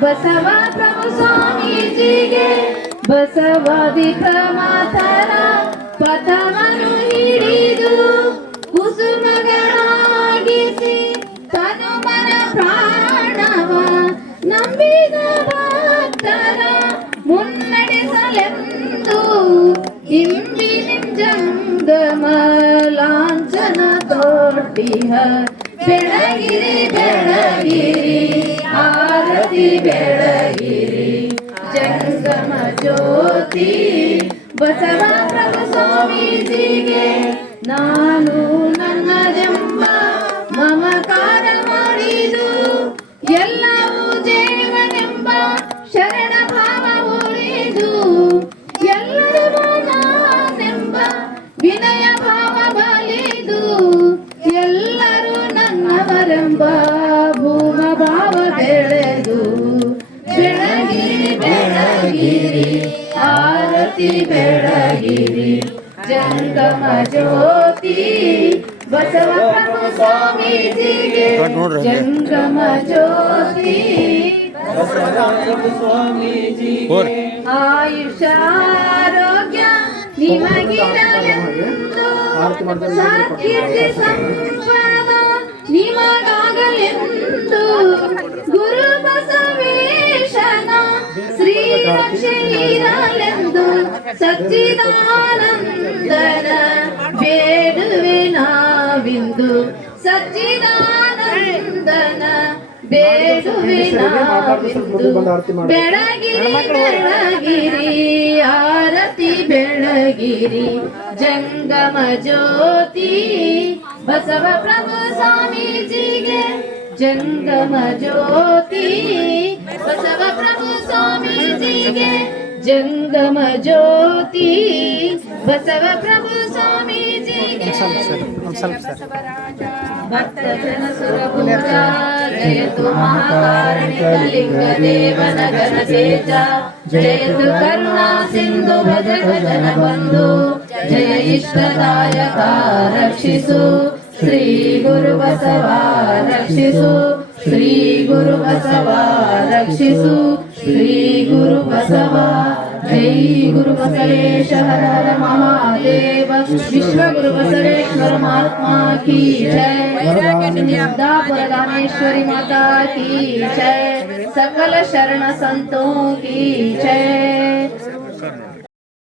ಬಸವ ಪ್ರಭು ಸ್ವಾಮೀಜಿಗೆ ಬಸವ ವಿಕ್ರಮಾತರ ಪಥವನ್ನು ಹಿಡಿದು ಕುಸುಮಗಳಾಗಿಸಿ ತನು ಮನ ಪ್ರಾಣವ ನಂಬಿದ ಭಕ್ತರ ಮುನ್ನಡೆಸಲೆಂದು ಇಂಬಿನಿಂ ಜಂಗಮ ಲಾಂಛನ ತೋಟಿಹ ಬೆಳಗಿರಿ ಬೆಳಗಿರಿ ಆರತಿ ಬೆಳಗಿರಿ ಜಂಗಮ ಜ್ಯೋತಿ ಬಸವ ಪ್ರಭು ಸ್ವಾಮೀಜಿಗೆ ನಾನು ನನ್ನದೆಂಬ ಮಮಕಾರ ಮಾಡಿದು ಎಲ್ಲವೂ ಜೇವನೆಂಬ ಶರಣ ಭಾವ ಉಳಿದು ಎಲ್ಲರಿಗೂ ನಾನೆಂಬ ವಿನಯ ಭಾವ ಬಲಿದು ಎಲ್ಲರೂ ನನ್ನವರೆಂಬ ಭೂಮ ಭಾವ ಬೆಳೆದು ಬೆಳಗಿರಿ ಬೆಳಗಿರಿ ಆರತಿ ಬೆಳಗಿರಿ ಜಂಗಮ ಜ್ಯೋತಿ ಬಸವ ಪ್ರಭು ಸ್ವಾಮೀಜಿಗೆ ಜಂಗಮ ಜ್ಯೋತಿ ಆಯುಷ ಆರೋಗ್ಯ ನಿಮಗಿರಲೆಂದು ಸತ್ಕೀರ್ತಿ ಸಂಪದ ನಿಮಗಾಗಲೆಂದು ಗುರು ಬಸವೇಶನ ಶ್ರೀರಕ್ಷೆ ಇರಲೆಂದು ಸಚ್ಚಿದಾನಂದನ ಬೇಡುವೆ ನಾವಿಂದು ಸಚ್ಚಿದಾನಂದನ ಬೇಡುವೆ ನಾವಿಂದು ಬೆಳಗಿರಿ ಬೆಳಗಿರಿ ಆರತಿ ಬೆಳಗಿರಿ ಜಂಗಮ ಜ್ಯೋತಿ ಬಸವ ಪ್ರಭು ಸ್ವಾಮೀಜಿಗೆ ಜಂಗಮ ಜ್ಯೋತಿ ಬಸವ ಪ್ರಭು ಸ್ವಾಮೀಜಿಗೆ ಜಂಗಮ ಜ್ಯೋತಿ ಬಸವ ಪ್ರಭು ಸ್ವಾಮೀಜಿಗೆ ಭಕ್ತ ಜನ ಸುರಭೂಷ ಜಯತು ಮಹಾಕಾರುಣಿಕ ದೇವನ ಗಣ ತೇಜ ಜಯತು ಕರುಣಾ ಸಿಂಧು ಭಜ ಭಜನ ಬಂಧು ಜಯ ಇಷ್ಟದಾಯಕ ರಕ್ಷಿಸು ಶ್ರೀ ಗುರು ಬಸವ ರಕ್ಷಿಸು ಶ್ರೀ ಗುರು ಬಸವ ರಕ್ಷಿಸು ಶ್ರೀ ಗುರು ಬಸವ ಜೈ ಗುರು ಬಸವೇಶ ಹರ ಹರ ಮಹಾದೇವ ವಿಶ್ವ ಗುರು ಬಸವೇಶ್वर महात्मा की जय दानेश्वरी माता की जय सकल शरण संतों की जय।